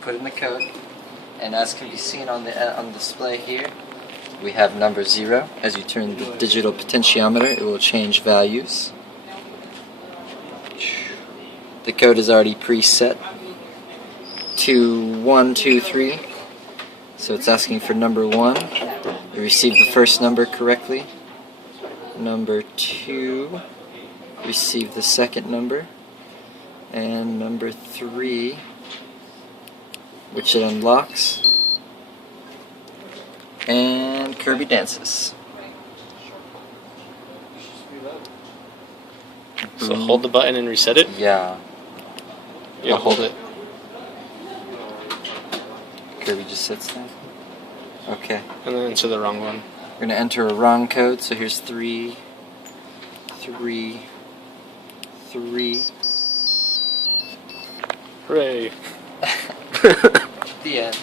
put in the code, and as can be seen on the display here, we have number 0. As you turn the digital potentiometer, it will change values. The code is already preset to 1, 2, 3. So it's asking for number 1. We received the first number correctly. Number 2, received the second number. And number 3, which it unlocks. And Kirby dances. So hold the button and reset it? Yeah. Yeah, hold it. Kirby just sits there. Okay. And then enter the wrong one. We're going to enter a wrong code, so here's 3, 3, 3. Hooray! The end.